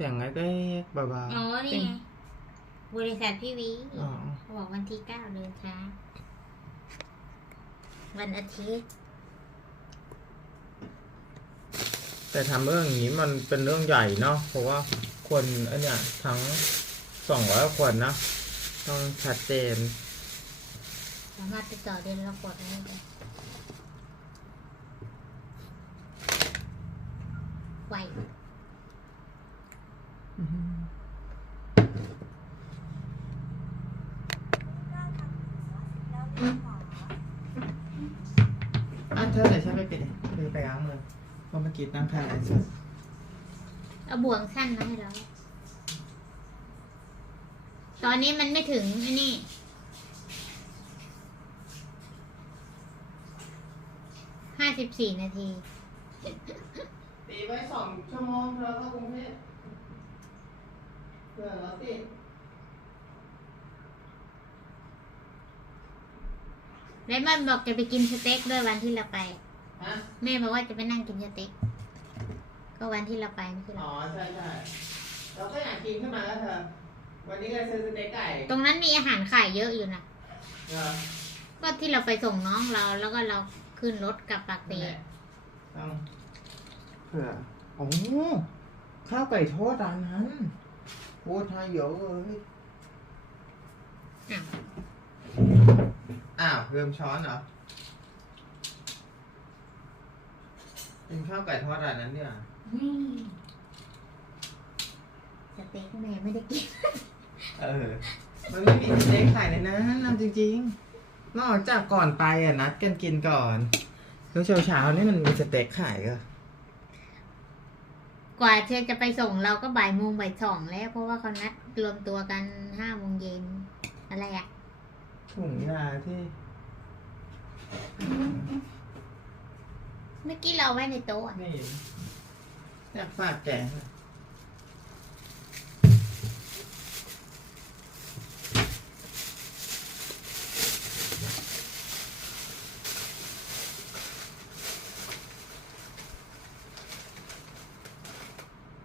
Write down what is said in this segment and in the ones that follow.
เสียงอะไรก็เบาๆอ๋อนี่ไงบริษัทพี่วิเขาบอกวันที่9 เดือนช้าวันอาทิตย์แต่ทำเรื่องอย่างนี้มันเป็นเรื่องใหญ่เนาะเพราะว่าคนอันเนี้ยทั้ง200 คนนะต้องชัดเจนสามารถติดต่อเดือนละกดได้เลยไวเธอไหนฉันไปปิดเธอไปล้างมือเพราะเมื่อกี้นั่งทานอะไรสักเอาบ่วงสั้นมาให้เราตอนนี้มันไม่ถึงไอ้นี่54 นาทีตีไว้2 ชั่วโมงเธอเข้ากรุงเทพเผื่อเราติดแล้วมันบอกจะไปกินสเต็กด้วยวันที่เราไปฮะแม่บอกว่าจะไปนั่งกินสเต็กก็วันที่เราไปไม่ใช่หรออ๋อใช่เราก็อยากกินขึ้นมาแล้วเธอวันนี้ก็ซื้อสเต็กไก่ตรงนั้นมีอาหารขายเยอะอยู่นะก็ที่เราไปส่งน้องเราแล้วก็เราขึ้นรถกลับปากเตีต้องเผื่อโอ้ข้าวไก่ทอดร้านนั้นโคตรไทยเยอะเลยอ้าวเริ่มช้อนเหรอเป็นข้าวไก่ทอดร้านนั้นเนี่ยสเต็กแม่ไม่ได้กินมันไม่มีสเต็กขายเลยนะนำจริงๆนอกจากก่อนไปนัดกันกินก่อนแล้วเช้านี่มันมีสเต็กขายก็กว่าเธอจะไปส่งเราก็บ่ายโมงบ่ายสองแล้วเพราะว่าเขานัดรวมตัวกัน5 โมงเย็นอะไรอ่ะถุงยาที่เมื่อกี้เราไว้ในโต๊ะนี่อยากฝากแก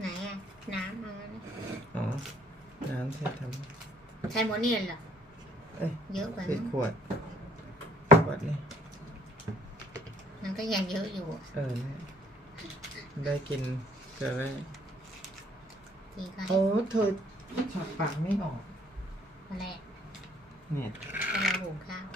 ไหนอ่ะน้ำมาอ๋อน้ำใช่ทำใช้โมนี่เหรอเยอะกว่านั้นขวดนี่มันก็ยังเยอะอยู่ได้กินเกินแล้วโอ้เธอฉับปากไม่ออกอะไรเนี่ยเราหุงข้าว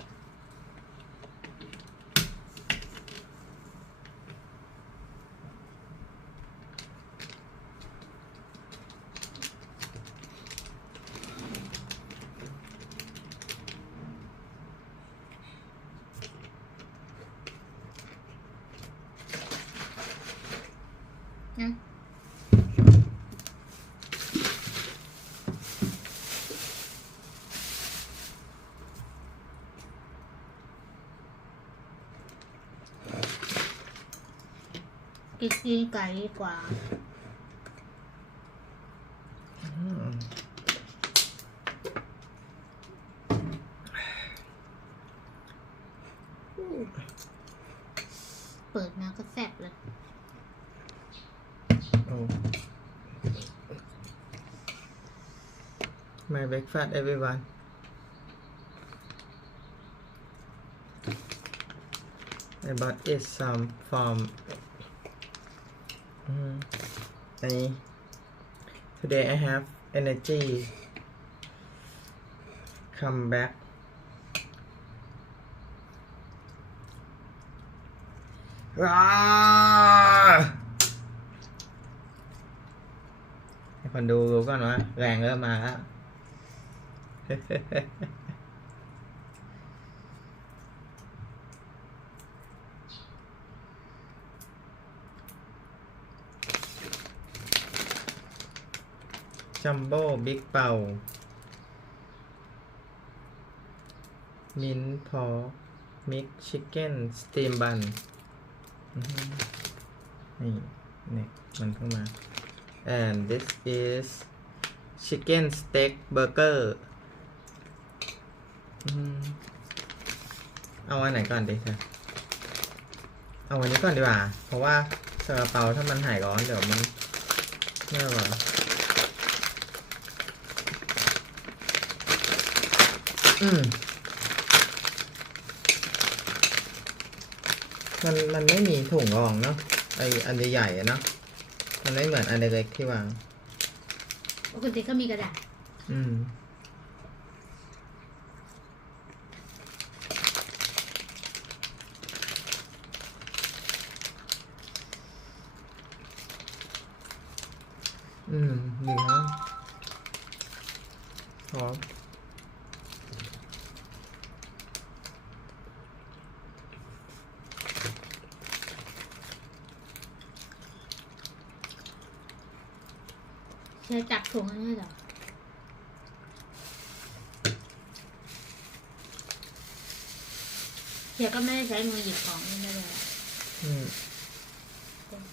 กินไก่ดีกว่าเปิดมาก็แซ่บเลยMy breakfast everyone I bought it some from today I have energy come backให้คนดูรู้ก่อนว่าแรงเริ่มมาแล้วจัมโบ้บิ๊กเป่ามิ้นพอมิกชิคเก้นสตีมบันนี่มันเข้ามา and this is chicken steak burger เอาอันไหนก่อนดีคะเอาวันนี้ก่อนดีกว่าเพราะว่าซาลาเปาถ้ามันหายร้อนเดี๋ยวมันไม่อร่อย อืมมันไม่มีถุงรองเนาะไออันใหญ่ๆอะเนาะมันไม่เหมือนอันเล็กๆที่วางปกติเขามีกระดาษอืมดีครับพร้อมใช้จับถุงนี่เหรอเชียก็ไม่ได้ใช้มือหยิบของนี่ได้เลย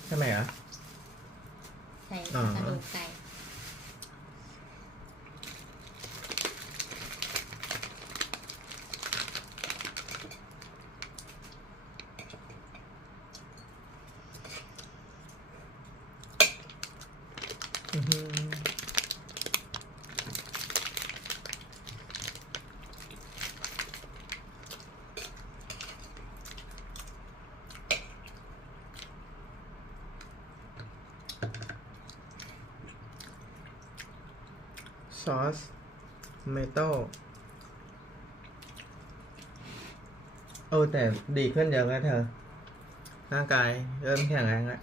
ทำไมอ่ะใส่กระดูกไก่ซอสเมโต้แต่ดีขึ้นเยอะแล้วเธอร่างกายเริ่มแข็งแรงแล้ว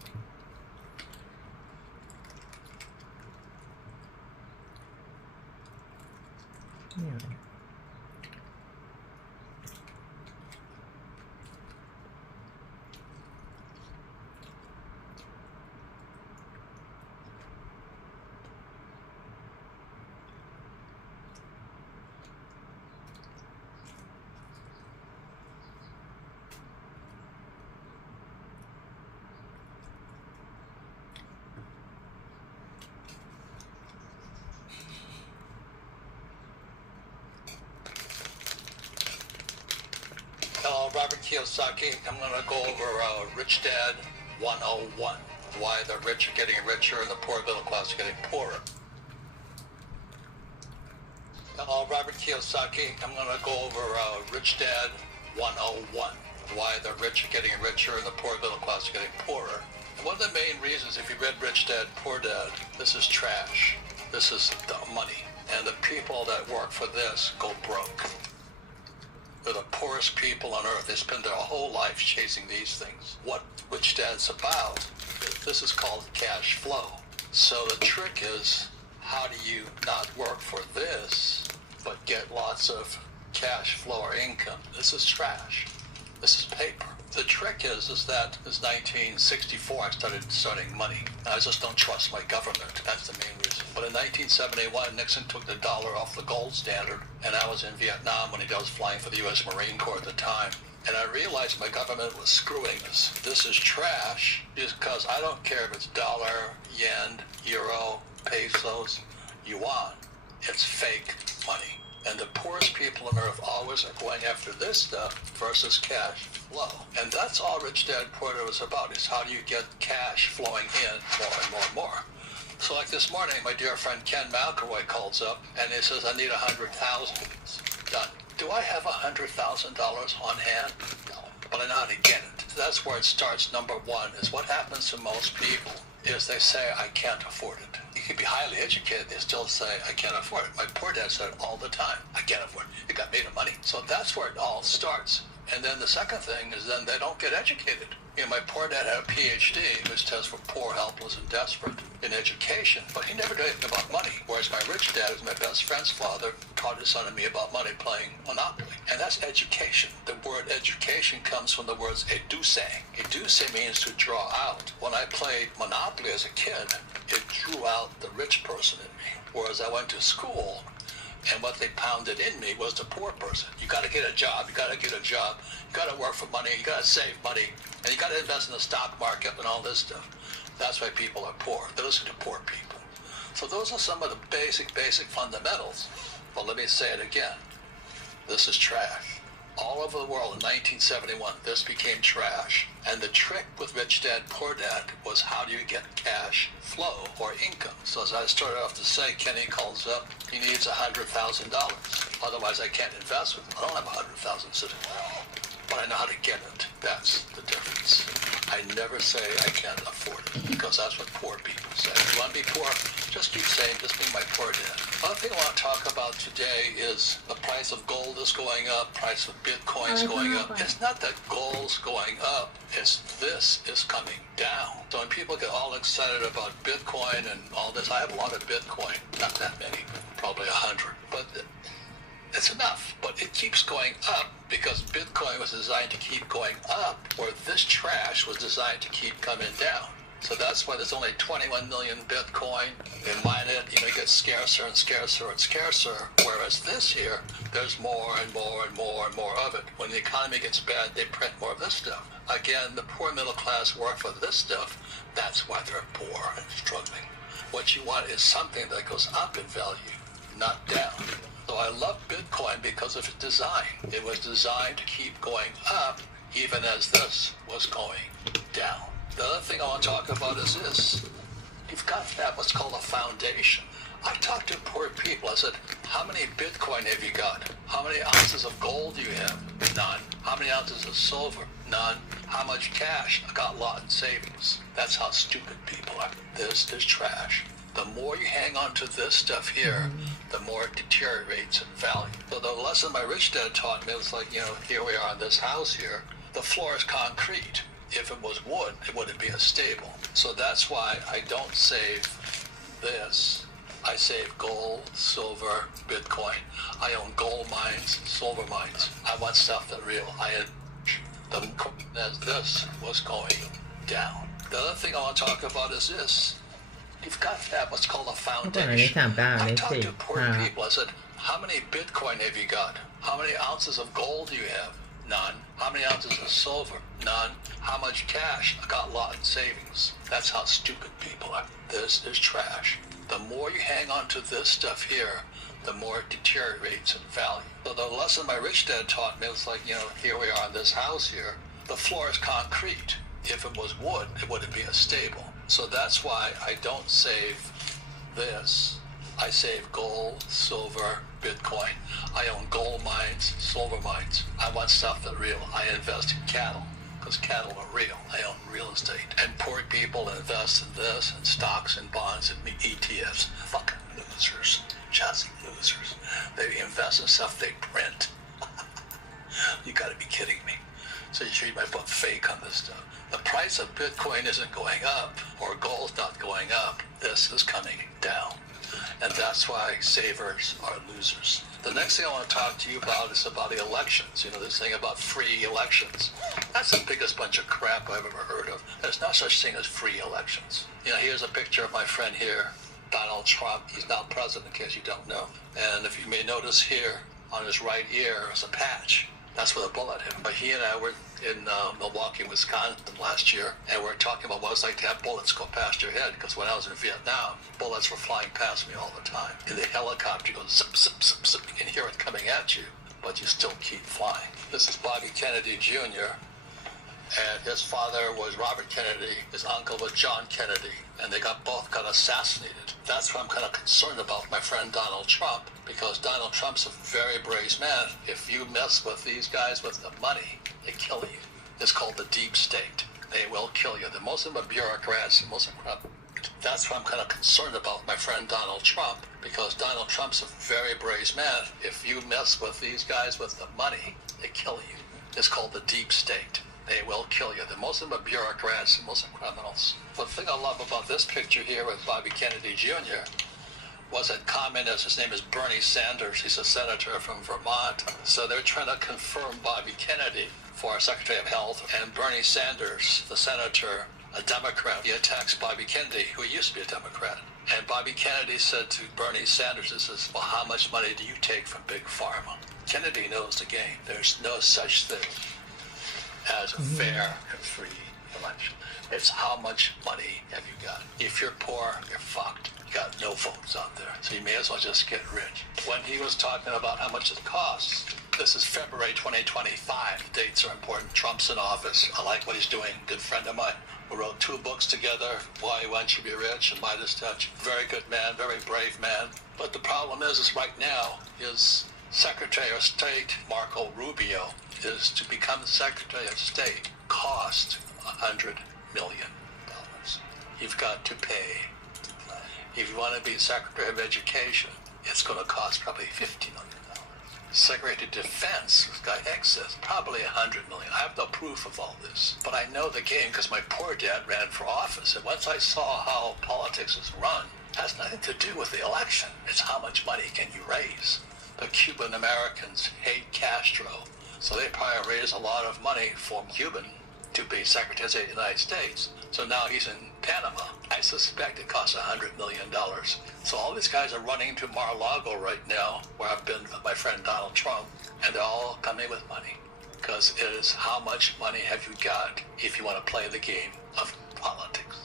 Hello, Robert Kiyosaki. I'm going to go over Rich Dad 101. Why the rich are getting richer and the poor middle class are getting poorer. Hello, Robert Kiyosaki. I'm going to go over Rich Dad 101. Why the rich are getting richer and the poor middle class are getting poorer. And one of the main reasons, if you read Rich Dad, Poor Dad, this is trash. This is dumb money. And the people that work for this go broke. They're the poorest people on earth. They spend their whole life chasing these things. What Rich Dad's about, this is called cash flow. So the trick is, how do you not work for this, but get lots of cash flow or income? This is trash. This is paper. The trick is that it's 1964 I started studying money. I just don't trust my government. That's the main reason. But in 1971, Nixon took the dollar off the gold standard, and I was in Vietnam when I was flying for the U.S. Marine Corps at the time. And I realized my government was screwing us. This is trash because I don't care if it's dollar, yen, euro, pesos, yuan. It's fake money. And the poorest people on earth always are going after this stuff versus cash flow. And that's all Rich Dad Poor Dad was about, is how do you get cash flowing in more and more and more. So like this morning, my dear friend Ken McElroy calls up and he says, I need 100,000 done. Do I have $100,000 on hand? No, but I know how to get it. That's where it starts. Number one is what happens to most people is they say, I can't afford it. You can be highly educated, they still say, I can't afford it. My poor dad said it all the time, I can't afford it. It got made of money. So that's where it all starts. And then the second thing is then they don't get educated. You know, my poor dad had a PhD, which stands for poor, helpless, and desperate in education, but he never did anything about money. Whereas my rich dad, who's my best friend's father, taught his son and me about money playing Monopoly. And that's education. The word education comes from the words educe. Educe means to draw out. When I played Monopoly as a kid, it drew out the rich person in me. Whereas I went to school, and what they pounded in me was the poor person. You got to get a job. You got to get a job. You got to work for money. You got to save money. And you got to invest in the stock market and all this stuff. That's why people are poor. They listen to poor people. So those are some of the basic fundamentals. But let me say it again. This is trash. all over the world in 1971. This became trash. And the trick with Rich Dad, Poor Dad was how do you get cash flow or income? So as I started off to say, Kenny calls up, he needs $100,000. Otherwise I can't invest with him. I don't have $100,000 sitting there. But I know how to get it. That's the difference. I never say I can't afford it, because that's what poor people say. If you want to be poor, just keep saying, just be my poor dad. Another thing I want to talk about today is the price of gold is going up, price of Bitcoin is going up. It's not that gold's going up, it's this is coming down. So when people get all excited about Bitcoin and all this, I have a lot of Bitcoin, not that many, probably 100, but it's enough, but it keeps going up because Bitcoin was designed to keep going up, where this trash was designed to keep coming down. So that's why there's only 21 million Bitcoin. They mine it, it gets scarcer and scarcer and scarcer, whereas this here, there's more and more and more and more of it. When the economy gets bad, they print more of this stuff. Again, the poor middle class work for this stuff. That's why they're poor and struggling. What you want is something that goes up in value, not down. So I love Bitcoin because of its design. It was designed to keep going up even as this was going down. The other thing I want to talk about is this. You've got to have what's called a foundation. I talked to poor people. I said, how many Bitcoin have you got? How many ounces of gold do you have? None. How many ounces of silver? None. How much cash? I got a lot in savings. That's how stupid people are. This is trash. The more you hang on to this stuff here, the more it deteriorates in value. So the lesson my rich dad taught me was like, here we are in this house here. The floor is concrete. If it was wood, it wouldn't be as stable. So that's why I don't save this. I save gold, silver, Bitcoin. I own gold mines, silver mines. I want stuff that's real. As this was going down. The other thing I want to talk about is this. You've got to have what's called a foundation. I talked to poor people. I said, how many Bitcoin have you got? How many ounces of gold do you have? None. How many ounces of silver? None. How much cash? I got a lot in savings. That's how stupid people are. This is trash. The more you hang on to this stuff here, the more it deteriorates in value. So the lesson my rich dad taught me was like, here we are in this house here. The floor is concrete. If it was wood, it wouldn't be as stable. So that's why I don't save this. I save gold, silver, Bitcoin. I own gold mines, silver mines. I want stuff that's real. I invest in cattle because cattle are real. I own real estate. And poor people invest in this and stocks and bonds and ETFs. Fucking losers. Just losers. They invest in stuff they print. You gotta be kidding me. So you should read my book, Fake, on this stuff. The price of Bitcoin isn't going up, or gold's not going up. This is coming down. And that's why savers are losers. The next thing I want to talk to you about is about the elections. This thing about free elections. That's the biggest bunch of crap I've ever heard of. There's no such thing as free elections. Here's a picture of my friend here, Donald Trump. He's now president, in case you don't know. And if you may notice here, on his right ear is a patch. That's where the bullet hit. But he and I were in Milwaukee, Wisconsin last year, and we were talking about what it's like to have bullets go past your head, because when I was in Vietnam, bullets were flying past me all the time. In the helicopter, you go zip, zip, zip, zip. You can hear it coming at you, but you still keep flying. This is Bobby Kennedy Jr., and his father was Robert Kennedy, his uncle was John Kennedy, and they both got assassinated. That's what I'm kind of concerned about my friend Donald Trump, because Donald Trump's a very brave man. If you mess with these guys with the money, they kill you. It's called the deep state. They will kill you. Most of them are bureaucrats, most of them are. That's what I'm kind of concerned about my friend Donald Trump, because Donald Trump's a very brave man. If you mess with these guys with the money, they kill you. It's called the deep state. They will kill you. Most of them are bureaucrats and most of them criminals. But the thing I love about this picture here with Bobby Kennedy Jr. was that communist, his name is Bernie Sanders. He's a senator from Vermont. So they're trying to confirm Bobby Kennedy for Secretary of Health. And Bernie Sanders, the senator, a Democrat, he attacks Bobby Kennedy, who used to be a Democrat. And Bobby Kennedy said to Bernie Sanders, he says, well, how much money do you take from Big Pharma? Kennedy knows the game. There's no such thing as a fair and free election. It's how much money have you got. If you're poor, you're fucked. You got no votes out there. So you may as well just get rich. When he was talking about how much it costs, This is February 2025. The dates are important. Trump's in office. I like what he's doing. Good friend of mine. We wrote 2 books together, Why He Wants You to Be Rich and Midas Touch. Very good man, very brave man. But the problem is right now, his Secretary of State, Marco Rubio, is to become Secretary of State cost $100 million. You've got to pay to play. If you want to be Secretary of Education, it's going to cost probably $50 million. Secretary of Defense, this guy X says, probably $100 million. I have no proof of all this, but I know the game because my poor dad ran for office, and once I saw how politics is run, it has nothing to do with the election. It's how much money can you raise. The Cuban Americans hate Castro, so they probably raise a lot of money for Cuban to be Secretary of State of the United States. So now he's in Panama. I suspect it costs $100 million. So all these guys are running to Mar-a-Lago right now, where I've been with my friend Donald Trump, and they're all coming with money. Because it is how much money have you got if you want to play the game of politics.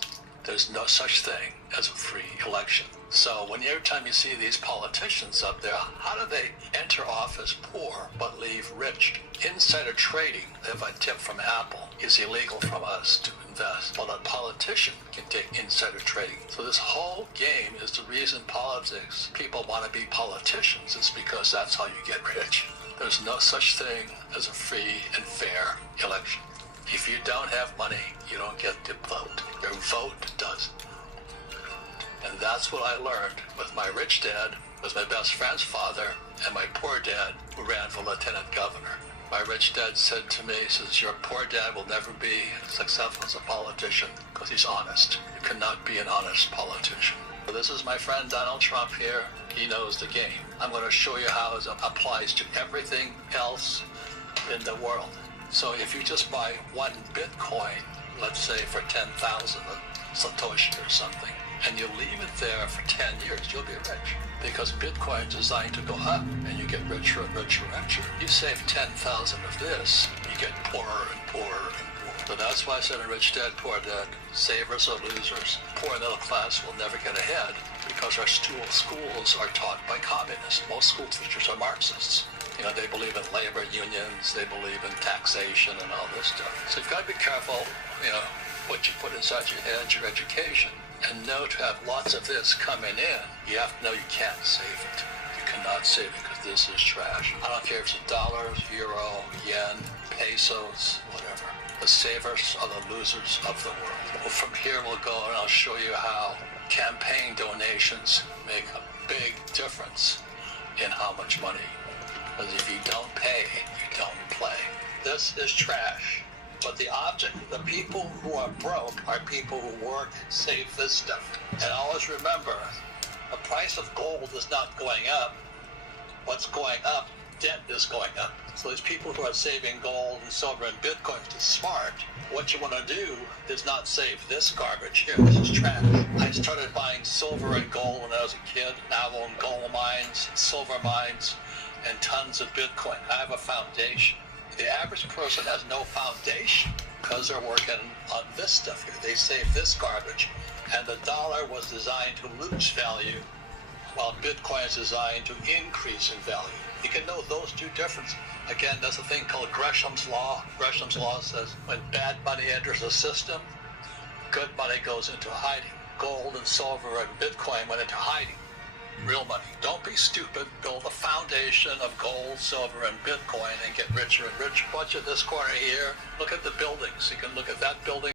There's no such thing as a free election. So every time you see these politicians up there, how do they enter office poor but leave rich? Insider trading, if I tip from Apple, is illegal from us to invest. Well, a politician can take insider trading. So this whole game is the reason politics, people want to be politicians, is because that's how you get rich. There's no such thing as a free and fair election. If you don't have money, you don't get to vote. Your vote does. And that's what I learned with my rich dad, was my best friend's father, and my poor dad, who ran for lieutenant governor. My rich dad said to me, he says, your poor dad will never be successful as a politician because he's honest. You cannot be an honest politician. So this is my friend Donald Trump here. He knows the game. I'm going to show you how it applies to everything else in the world. So if you just buy 1 Bitcoin, let's say for 10,000 Satoshi or something, and you leave it there for 10 years, you'll be rich. Because Bitcoin is designed to go up, and you get richer and richer and richer. You save 10,000 of this, you get poorer and poorer and poorer. So that's why I said a rich dad, poor dad, savers or losers. Poor middle class will never get ahead because our schools are taught by communists. Most school teachers are Marxists. You know, they believe in labor unions, they believe in taxation and all this stuff. So you've got to be careful, you know, what you put inside your head, your education. And know to have lots of this coming in, you have to know you can't save it. You cannot save it because this is trash. I don't care if it's dollars, euro, yen, pesos, whatever. The savers are the losers of the world. Well, from here we'll go and I'll show you how campaign donations make a big difference in how much money. Because if you don't pay, you don't play. This is trash. But the object, the people who are broke are people who work, save this stuff. And always remember, the price of gold is not going up. What's going up, debt is going up. So these people who are saving gold and silver and Bitcoin is smart. What you want to do is not save this garbage here. This is trash. I started buying silver and gold when I was a kid. Now I own gold mines, silver mines, and tons of Bitcoin. I have a foundation. The average person has no foundation because they're working on this stuff here. They save this garbage, and the dollar was designed to lose value, while Bitcoin is designed to increase in value. You can know those two differences. Again, there's a thing called Gresham's Law. Gresham's Law says when bad money enters the system, good money goes into hiding. Gold and silver and Bitcoin went into hiding. Real money. Don't be stupid. Build a foundation of gold, silver, and Bitcoin and get richer and richer. Watch at this corner here. Look at the buildings. You can look at that building.